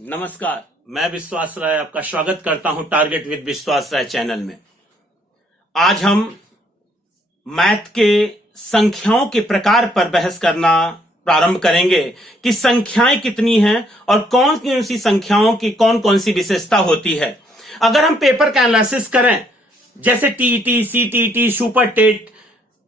नमस्कार, मैं विश्वास राय आपका स्वागत करता हूं टारगेट विद विश्वास राय चैनल में। आज हम मैथ के संख्याओं के प्रकार पर बहस करना प्रारंभ करेंगे कि संख्याएं कितनी हैं और कौन कौन सी संख्याओं की कौन कौन सी विशेषता होती है। अगर हम पेपर का एनालिसिस करें, जैसे TET, CTET, super TET,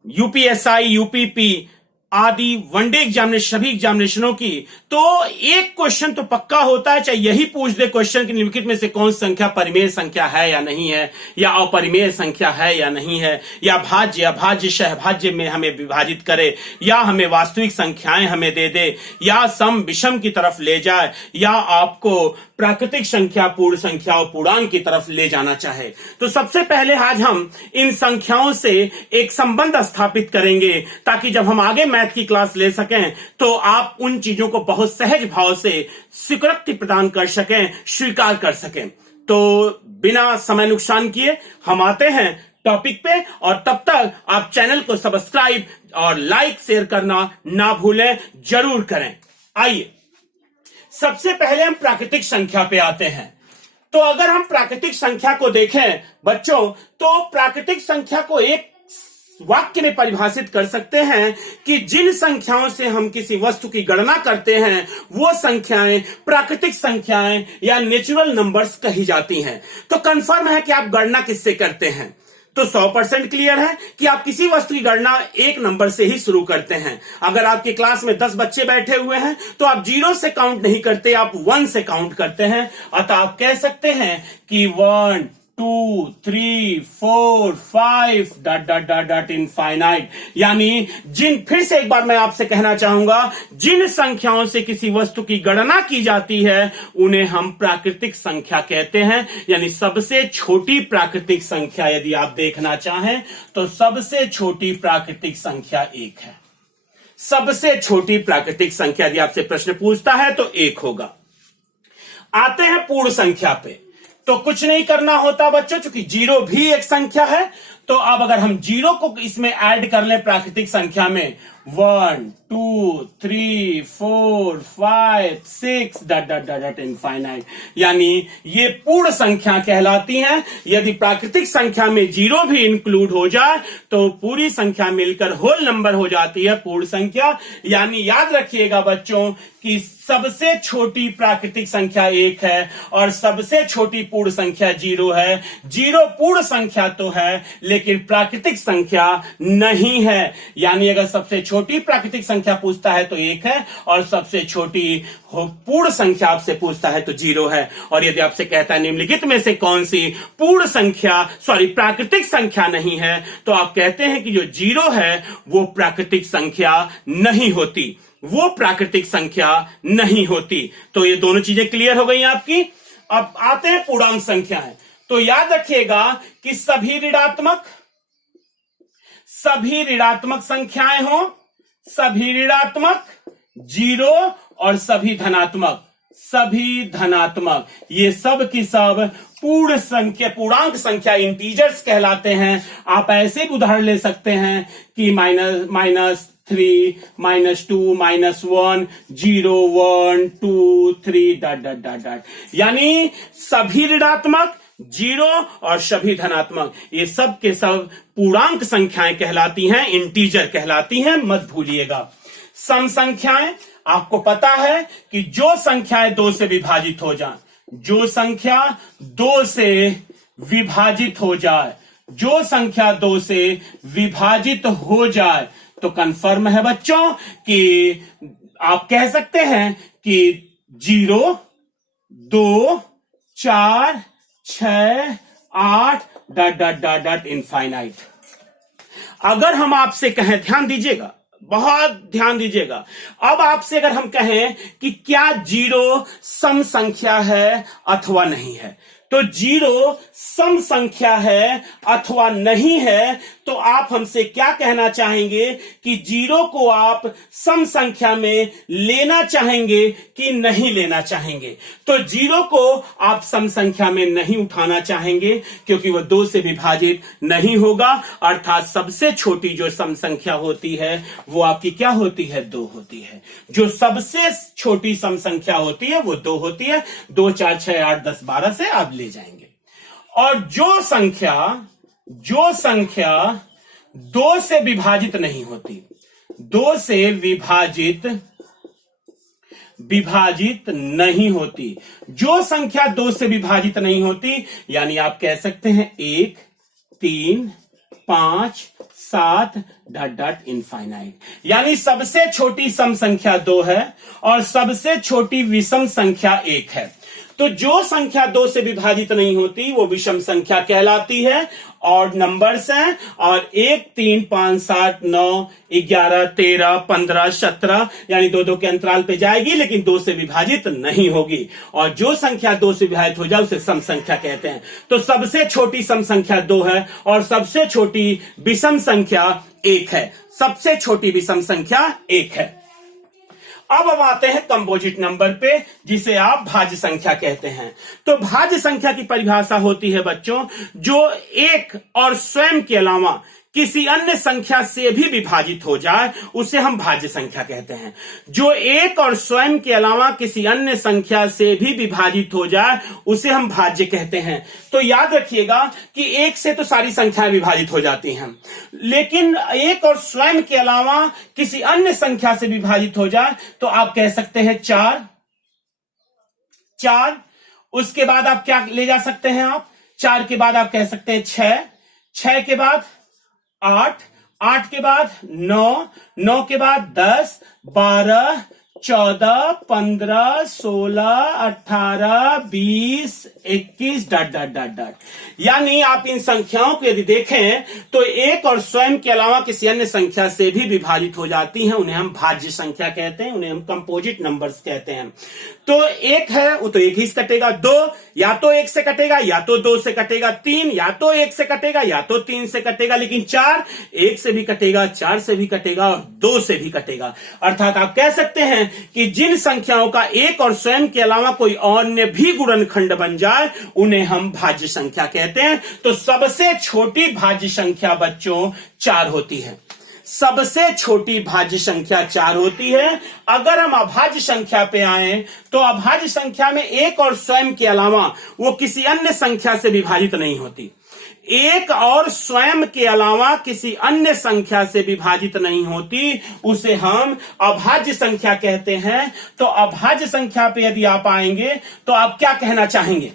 UPSI, UPP आदि वनडे एग्जामिनेशन, सभी एग्जामिनेशनों की, तो एक क्वेश्चन तो पक्का होता है, चाहे यही पूछ दे क्वेश्चन की निम्नलिखित में से कौन संख्या परिमेय संख्या है या नहीं है, या अपरिमेय संख्या है या नहीं है, या भाज्य अभाज्य सहभाज्य में हमें विभाजित करे, या हमें वास्तविक संख्याएं हमें दे दे, या सम विषम की तरफ ले जाए, या आपको प्राकृतिक संख्या, पूर्ण संख्या और पूर्णांक की तरफ ले जाना चाहे। तो सबसे पहले आज हम इन संख्याओं से एक संबंध स्थापित करेंगे ताकि जब हम आगे मैथ की क्लास ले सकें तो आप उन चीजों को बहुत सहज भाव से स्वीकृति प्रदान कर सकें, स्वीकार कर सकें। तो बिना समय नुकसान किए हम आते हैं टॉपिक पे, और तब तक आप चैनल को सब्सक्राइब और लाइक शेयर करना ना भूलें, जरूर करें। आइए सबसे पहले हम प्राकृतिक संख्या पे आते हैं। तो अगर हम प्राकृतिक संख्या को देखें बच्चों, तो प्राकृतिक संख्या को एक वाक्य में परिभाषित कर सकते हैं कि जिन संख्याओं से हम किसी वस्तु की गणना करते हैं वो संख्याएं प्राकृतिक संख्याएं या नेचुरल नंबर्स कही जाती हैं। तो कंफर्म है कि आप गणना किससे करते हैं। तो 100% क्लियर है कि आप किसी वस्तु की गणना एक नंबर से ही शुरू करते हैं। अगर आपकी क्लास में 10 बच्चे बैठे हुए हैं तो आप 0 से काउंट नहीं करते, आप 1 से काउंट करते हैं। अतः आप कह सकते हैं कि 1 2 3 4 5 dot dot dot dot infinite. यानी फिर से एक बार मैं आपसे कहना चाहूंगा, जिन संख्याओं से किसी वस्तु की गणना की जाती है उन्हें हम प्राकृतिक संख्या कहते हैं। यानी सबसे छोटी प्राकृतिक संख्या यदि आप देखना चाहें तो सबसे छोटी प्राकृतिक संख्या 1 है। सबसे छोटी प्राकृतिक संख्या यदि आपसे प्रश्न पूछता है तो 1 होगा। आते हैं पूर्ण संख्या पे, तो कुछ नहीं करना होता बच्चों, क्योंकि 0 भी एक संख्या है। तो अब अगर हम 0 को इसमें ऐड कर लें प्राकृतिक संख्या में, 1 2 3 4 5 6 dot dot dot dot infinite, यानी ये पूर्ण संख्या कहलाती हैं। यदि प्राकृतिक संख्या में 0 भी इंक्लूड हो जाए तो पूरी संख्या मिलकर होल नंबर हो जाती है पूर्ण संख्या। यानी याद रखिएगा बच्चों कि सबसे छोटी प्राकृतिक संख्या 1 है और सबसे छोटी पूर्ण संख्या 0 है। 0 पूर्ण संख्या तो है लेकिन प्राकृतिक संख्या नहीं है। यानी अगर सबसे छोटी प्राकृतिक संख्या पूछता है तो 1 है और सबसे छोटी पूर्ण संख्या आपसे पूछता है तो 0 है। और यदि आपसे कहता है निम्नलिखित में से कौन सी पूर्ण संख्या प्राकृतिक संख्या नहीं है, तो आप कहते हैं कि जो 0 है वो प्राकृतिक संख्या नहीं होती, वो प्राकृतिक संख्या नहीं होती। तो ये दोनों चीजें क्लियर हो गई आपकी। अब आते हैं पूर्णांक संख्याएं। तो याद रखिएगा कि सभी ऋणात्मक संख्याएं हो, सभी ऋणात्मक, 0 और सभी धनात्मक, ये सब की सब पूर्णांक संख्या इंटीजर्स कहलाते हैं। आप ऐसे भी उदाहरण ले सकते हैं कि -3 -2 -1 0 1 2 3 डॉट डॉट डॉट डॉट। यानी सभी ऋणात्मक, 0 और सभी धनात्मक, ये सब के सब पूर्णांक संख्याएं कहलाती हैं, इंटीजर कहलाती हैं, मत भूलिएगा। सम संख्याएं, आपको पता है कि जो संख्याएं 2 से विभाजित हो जाए, जो संख्या 2 से विभाजित हो जाए, जो संख्या 2 से विभाजित हो जाए, तो कंफर्म है बच्चों कि आप कह सकते हैं कि 0 2 4 6 8 dot dot dot dot infinite. अगर हम आपसे कहें, ध्यान दीजिएगा, बहुत ध्यान दीजिएगा, अब आपसे अगर हम कहें कि क्या 0 सम संख्या है अथवा नहीं है, तो जीरो सम संख्या है अथवा नहीं है, तो आप हमसे क्या कहना चाहेंगे कि जीरो को आप सम संख्या में लेना चाहेंगे कि नहीं लेना चाहेंगे? तो जीरो को आप सम संख्या में नहीं उठाना चाहेंगे क्योंकि वह 2 से विभाजित नहीं होगा, अर्थात सबसे छोटी जो सम संख्या होती है वो आपकी क्या होती है? 2 होती है। जो सबसे छोटी सम संख्या होती है वो 2 होती है। 2 4 6 8 10 12 से आप ले जाएंगे। और जो संख्या 2 से विभाजित नहीं होती, 2 से विभाजित नहीं होती, जो संख्या 2 से विभाजित नहीं होती, यानी आप कह सकते हैं 1 3 5 7 ... इनफाइनाइट, यानी सबसे छोटी सम संख्या 2 है और सबसे छोटी विषम संख्या 1 है। तो जो संख्या 2 से विभाजित नहीं होती वो विषम संख्या कहलाती है। और नंबर्स हैं, और 1 3 5 7 9 11 13 15 17, यानी 2 के अंतराल पे जाएगी लेकिन 2 से विभाजित नहीं होगी। और जो संख्या 2 से विभाजित हो जाए उसे सम संख्या कहते हैं। तो सबसे छोटी सम संख्या 2 है और सबसे छोटी विषम संख्या 1 है। सबसे छोटी विषम संख्या 1 है। अब हम आते हैं कंपोजिट नंबर पे, जिसे आप भाज्य संख्या कहते हैं। तो भाज्य संख्या की परिभाषा होती है बच्चों, जो एक और स्वयं के अलावा किसी अन्य संख्या से भी विभाजित हो जाए उसे हम भाज्य संख्या कहते हैं। जो एक और स्वयं के अलावा किसी अन्य संख्या से भी विभाजित हो जाए उसे हम भाज्य कहते हैं। तो याद रखिएगा कि 1 से तो सारी संख्याएं विभाजित हो जाती हैं, लेकिन एक और स्वयं के अलावा किसी अन्य संख्या से विभाजित हो जाए तो आप कह सकते हैं 4। उसके बाद आप क्या ले जा सकते हैं? आप 4 के बाद आप कह सकते हैं 6 के बाद 8 के बाद 9 के बाद 10 12 14 15 16 18 20 21 ... यानी आप इन संख्याओं को यदि देखें तो एक और स्वयं के अलावा किसी अन्य संख्या से भी विभाजित हो जाती हैं, उन्हें हम भाज्य संख्या कहते हैं, उन्हें हम कंपोजिट नंबर्स कहते हैं। तो 1 है वो तो 1 ही से कटेगा, 2 या तो 1 से कटेगा या तो 2 से कटेगा, 3 या तो 1 से कटेगा या तो 3 से कटेगा, लेकिन 4 1 से भी कटेगा, 4 से भी कटेगा और 2 से भी कटेगा। अर्थात आप कह सकते हैं कि जिन संख्याओं का एक और स्वयं के अलावा कोई अन्य भी गुणनखंड बन जाए उन्हें हम भाज्य संख्या कहते हैं। तो सबसे छोटी भाज्य संख्या बच्चों 4 होती है। सबसे छोटी भाज्य संख्या 4 होती है। अगर हम अभाज्य संख्या पे आए तो अभाज्य संख्या में एक और स्वयं के अलावा वो किसी अन्य संख्या से विभाजित नहीं होती। एक और स्वयं के अलावा किसी अन्य संख्या से विभाजित नहीं होती, उसे हम अभाज्य संख्या कहते हैं। तो अभाज्य संख्या पे यदि आप आएंगे तो आप क्या कहना चाहेंगे?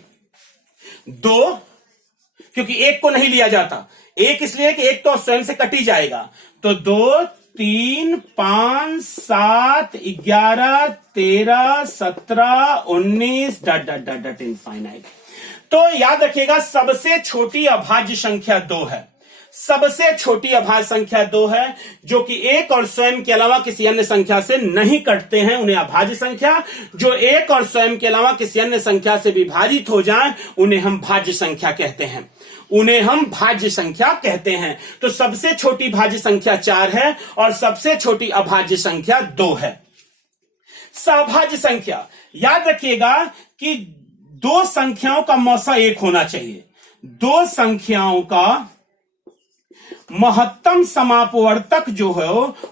2, क्योंकि 1 को नहीं लिया जाता, 1 इसलिए कि 1 तो स्वयं से कट ही जाएगा। तो 2 3 5 7 11 13 17 19 ... इनफाइनाइट। तो याद रखिएगा सबसे छोटी अभाज्य संख्या 2 है। सबसे छोटी अभाज्य संख्या 2 है, जो कि एक और स्वयं के अलावा किसी अन्य संख्या से नहीं कटते हैं, उन्हें अभाज्य संख्या। जो एक और स्वयं के अलावा किसी अन्य संख्या से विभाजित हो जाए उन्हें हम भाज्य संख्या कहते हैं, उन्हें हम भाज्य संख्या कहते हैं। तो सबसे छोटी भाज्य संख्या 4 है और सबसे छोटी अभाज्य संख्या 2 है। सहभाज्य संख्या, याद रखिएगा कि 2 संख्याओं का मौसा 1 होना चाहिए। 2 संख्याओं का महत्तम समापवर्तक जो है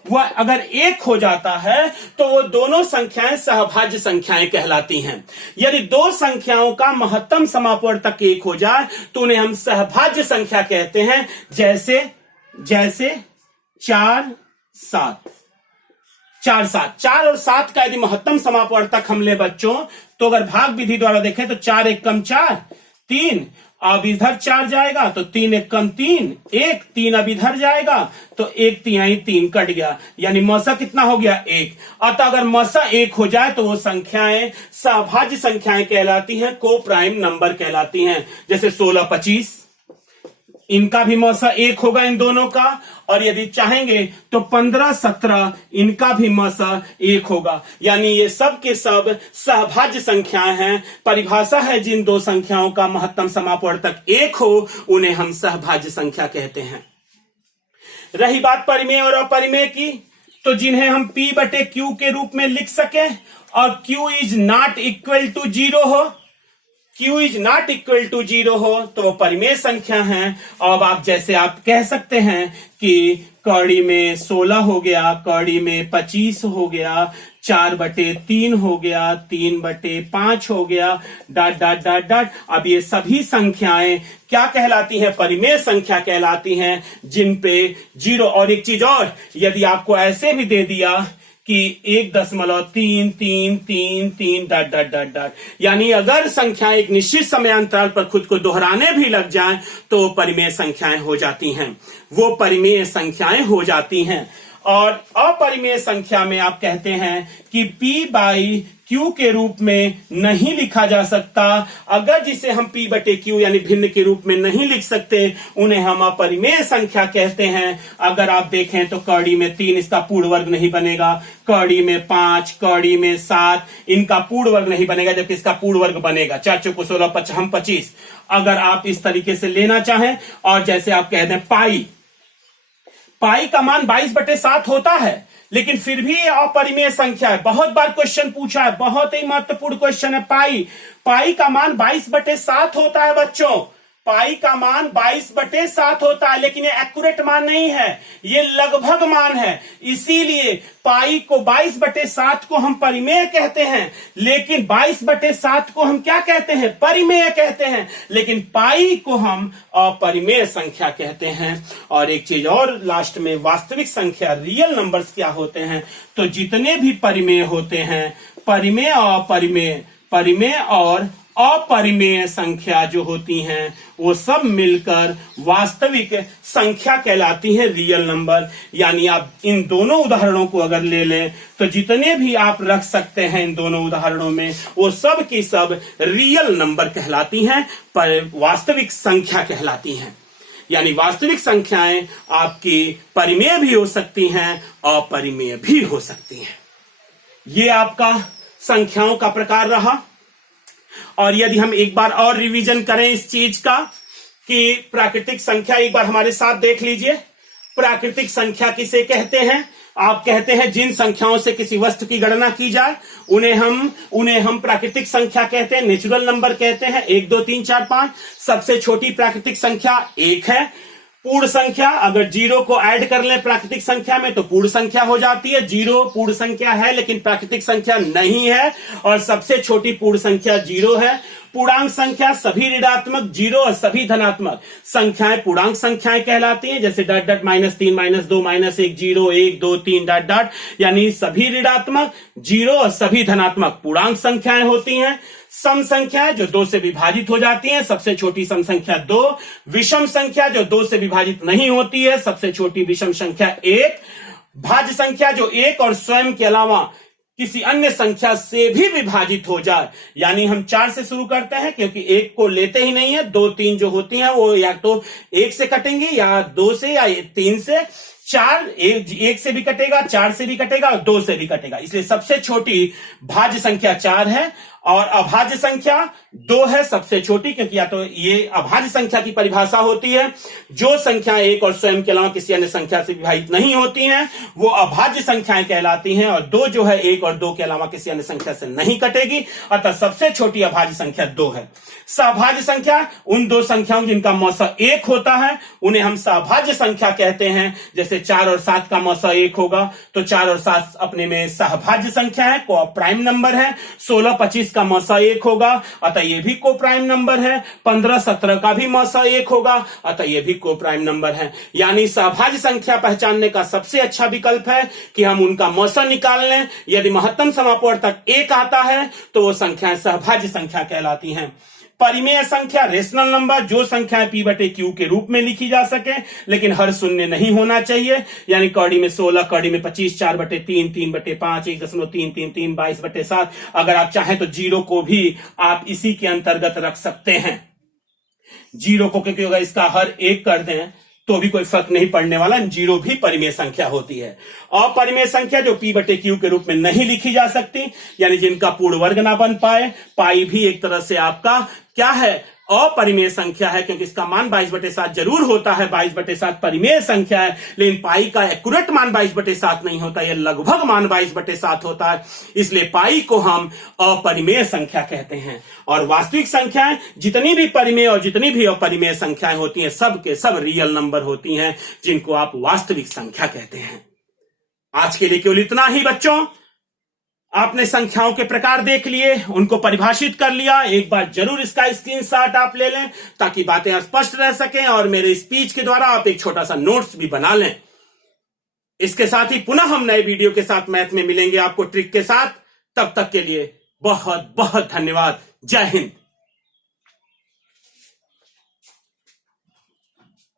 वह अगर 1 हो जाता है तो वो दोनों संख्याएं सहभाज्य संख्याएं कहलाती हैं। यदि 2 संख्याओं का महत्तम समापवर्तक 1 हो जाए तो उन्हें हम सहभाज्य संख्या कहते हैं। जैसे 4 7 4 और 7 का यदि महत्तम समापवर्तक हम ले बच्चों, तो अगर भाग विधि द्वारा देखें तो 4 1 कम 4 3, अब इधर 4 जाएगा तो 3 1 कम 3 1, 3 अब इधर जाएगा तो 1 3 3 कट गया, यानी मौसा कितना हो गया? 1। अतः अगर मौसा 1 हो जाए तो वो संख्याएं सहभाज्य संख्याएं कहलाती हैं, को प्राइम नंबर कहलाती हैं। जैसे 16 25, इनका भी मौसा 1 होगा इन दोनों का, और यदि चाहेंगे तो 15, 17 इनका भी मौसा 1 होगा। यानी ये सब के सब सहभाज्य संख्याएं हैं। परिभाषा है जिन दो संख्याओं का महत्तम समापवर्तक 1 हो उन्हें हम सहभाज्य संख्या कहते हैं। रही बात परिमेय और अपरिमेय की, तो जिन्हें हम P बटे Q के रूप में लिख सके और Q is not equal to 0 हो, Q is not equal to 0 हो तो वो परिमेय संख्या है। अब आप जैसे आप कह सकते हैं कि कौड़ी में 16 हो गया, कौड़ी में 25 हो गया, 4/3 हो गया, 3/5 हो गया, डॉट डॉट डॉट डॉट। अब ये सभी संख्याएं क्या कहलाती हैं? परिमेय संख्या कहलाती हैं, जिन पे 0। और एक चीज और, यदि आपको ऐसे भी दे दिया कि 1.333 डॉट डॉट डॉट डॉट, यानी अगर संख्या एक निश्चित समयांतराल पर खुद को दोहराने भी लग जाएं तो परिमेय संख्याएं हो जाती हैं, वो परिमेय संख्याएं हो जाती हैं। और अपरिमेय संख्या में आप कहते हैं कि P बाई Q के रूप में नहीं लिखा जा सकता। अगर जिसे हम P बटे Q यानी भिन्न के रूप में नहीं लिख सकते उन्हें हम अपरिमेय संख्या कहते हैं। अगर आप देखें तो कौड़ी में 3 इसका पूर्ण वर्ग नहीं बनेगा, कौड़ी में 5, कौड़ी में 7 इनका पूर्ण वर्ग नहीं बनेगा, जबकि इसका पूर्ण वर्ग बनेगा। 4 चौको 16, 25। अगर आप इस तरीके से लेना चाहें, और जैसे आप कह दें पाई का मान 22/7 होता है, लेकिन फिर भी अपरिमेय संख्या है। बहुत बार क्वेश्चन पूछा है, बहुत ही महत्वपूर्ण क्वेश्चन है। पाई का मान 22/7 होता है बच्चों, पाई का मान 22/7 होता है, लेकिन ये एक्यूरेट मान नहीं है, ये लगभग मान है। इसीलिए पाई को 22/7 को हम परिमेय कहते हैं, लेकिन 22/7 को हम क्या कहते हैं? परिमेय कहते हैं। लेकिन पाई को हम अपरिमेय संख्या कहते हैं। और एक चीज और लास्ट में, वास्तविक संख्या रियल नंबर्स क्या होते हैं? तो जितने भी परिमेय होते हैं, परिमेय और अपरिमेय संख्या जो होती हैं वो सब मिलकर वास्तविक संख्या कहलाती है, रियल नंबर। यानी आप इन दोनों उदाहरणों को अगर ले लें तो जितने भी आप रख सकते हैं इन दोनों उदाहरणों में, वो सब की सब रियल नंबर कहलाती हैं, पर वास्तविक संख्या कहलाती हैं। यानी वास्तविक संख्याएं आपकी परिमेय भी हो सकती हैं, अपरिमेय भी हो सकती हैं। ये आपका संख्याओं का प्रकार रहा। और यदि हम एक बार और रिवीजन करें इस चीज का कि प्राकृतिक संख्या, एक बार हमारे साथ देख लीजिए। प्राकृतिक संख्या किसे कहते हैं? आप कहते हैं जिन संख्याओं से किसी वस्तु की गणना की जाए उन्हें हम प्राकृतिक संख्या कहते हैं, नेचुरल नंबर कहते हैं। 1 2 3 4 5। सबसे छोटी प्राकृतिक संख्या 1 है। पूर्ण संख्या, अगर 0 को ऐड कर लें प्राकृतिक संख्या में तो पूर्ण संख्या हो जाती है। 0 पूर्ण संख्या है लेकिन प्राकृतिक संख्या नहीं है, और सबसे छोटी पूर्ण संख्या 0 है। पूर्णांक संख्या सभी ऋणात्मक, 0 और सभी धनात्मक संख्याएं पूर्णांक संख्याएं कहलाती हैं, जैसे डॉट डॉट -3 -2 -1 0 1 2 3 डॉट डॉट, यानी सभी ऋणात्मक, 0 और सभी धनात्मक पूर्णांक संख्याएं होती हैं। सम संख्या जो 2 से विभाजित हो जाती है, सबसे छोटी सम संख्या 2। विषम संख्या जो 2 से विभाजित नहीं होती है, सबसे छोटी विषम संख्या 1। भाज्य संख्या जो 1 और स्वयं के अलावा किसी अन्य संख्या से भी विभाजित हो जाए, यानी हम 4 से शुरू करते हैं क्योंकि 1 को लेते ही नहीं है। 2 3 जो होती हैं वो या तो 1 से कटेंगी या 2 से या 3 से। 4 1 से भी कटेगा, 4 से भी कटेगा और 2 से भी कटेगा, इसलिए सबसे छोटी भाज्य संख्या 4 है। और अभाज्य संख्या 2 है सबसे छोटी, क्योंकि या तो ये अभाज्य संख्या की परिभाषा होती है जो संख्या 1 और स्वयं के अलावा किसी अन्य संख्या से विभाजित नहीं होती हैं, वो अभाज्य संख्याएं कहलाती हैं। और 2 जो है 1 और 2 के अलावा किसी अन्य संख्या से नहीं कटेगी, अतः सबसे छोटी अभाज्य संख्या 2 है। सहभाज्य संख्या उन 2 संख्याओं जिनका मौसा 1 होता है उन्हें हम सहभाज्य संख्या कहते हैं। जैसे 4 और 7 का मौसा 1 होगा तो 4 और 7 अपने में सहभाज्य संख्या है, को प्राइम नंबर है। 16 25 का मौसा 1 होगा, अतः ये भी को प्राइम नंबर है। 15 17 का भी मौसा 1 होगा, अतः ये भी को प्राइम नंबर है। यानी सहभाज्य संख्या पहचानने का सबसे अच्छा विकल्प है कि हम उनका मौसा निकाल लें। यदि महत्तम समापवर्तक 1 आता है तो वो संख्याएं सहभाज्य संख्या कहलाती हैं। परिमेय संख्या रेशनल नंबर, जो संख्याएं P बटे Q के रूप में लिखी जा सके लेकिन हर शून्य नहीं होना चाहिए। यानी कौड़ी में 16, कौड़ी में 25, 4/3 3/5 1.333 22/7। अगर आप चाहें तो 0 को भी आप इसी के अंतर्गत रख सकते हैं। जीरो को क्योंकि अगर इसका हर एक कर दें तो भी कोई फर्क नहीं पड़ने वाला, जीरो भी परिमेय संख्या होती है। अपरिमेय संख्या जो p बटे q के रूप में नहीं लिखी जा सकती, यानी जिनका पूर्ण वर्ग ना बन पाए, पाई भी एक तरह से आपका क्या है, अपरिमेय संख्या है, क्योंकि इसका मान 22/7 जरूर होता है। 22/7 परिमेय संख्या है, लेकिन पाई का एक्यूरेट मान 22/7 नहीं होता, यह लगभग मान 22/7 होता है, इसलिए पाई को हम अपरिमेय संख्या कहते हैं। और वास्तविक संख्याएं जितनी भी परिमेय और जितनी भी अपरिमेय संख्याएं होती हैं, सब के सब रियल नंबर होती हैं, जिनको आप वास्तविक संख्या कहते हैं। आज के लिए केवल इतना ही बच्चों। आपने संख्याओं के प्रकार देख लिए, उनको परिभाषित कर लिया। एक बार जरूर इसका स्क्रीनशॉट आप ले लें ताकि बातें स्पष्ट रह सकें, और मेरे स्पीच के द्वारा आप एक छोटा सा नोट्स भी बना लें। इसके साथ ही पुनः हम नए वीडियो के साथ मैथ में मिलेंगे आपको ट्रिक के साथ। तब तक के लिए बहुत बहुत धन्यवाद। जय हिंद।